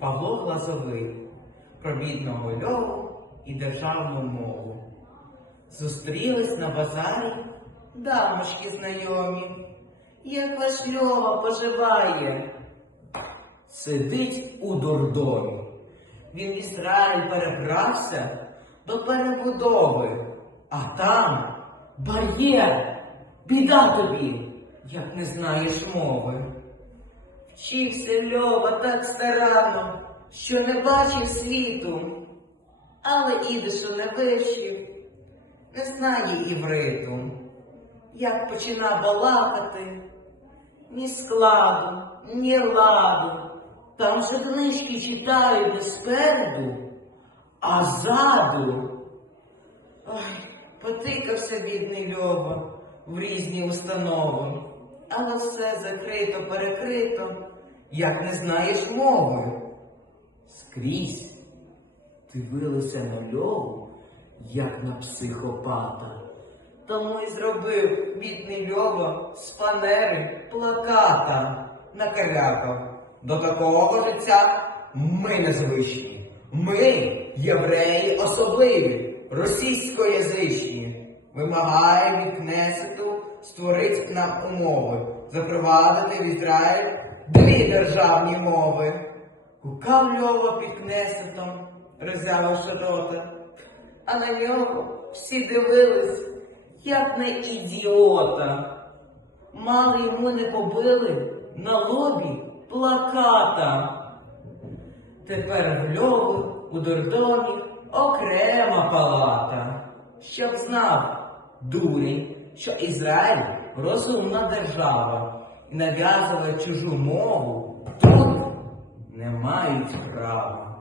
Павло Глазовий про бідного Льову і державну мову. Зустрілись на базарі дамочки знайомі. Як ваш Льова поживає? Сидить у дурдомі. Він Ізраїль перебрався до перебудови, а там бар'єр, біда тобі, як не знаєш мови. Вчився Льова так старанно, що не бачив світу, але ідишу не вивчив, не знає івриту. Як почина балакати, ні складу, ні ладу. Там же книжки читають не спереду, а ззаду. Ой, потикався бідний Льова в різні установи, але все закрито, перекрито, як не знаєш мови. Скрізь дивилися на Льову, як на психопата. Тому й зробив бідний Льова з фанери плаката накалякав. До такого життя ми не звичні. Ми, євреї особливі, російськоязичні. Вимагаємо від Кнесету створити нам умови, запровадити в Ізраїль дві державні мови. Гукав Льова під Кнесетом, роззявивши рота. А на нього всі дивились, як на ідіота. Мало йому не побили на лобі плаката. Тепер в Льову у дурдомі окрема палата, щоб знав дурень, що Ізраїль розумна держава і нав'язувати чужу мову тут не мають права.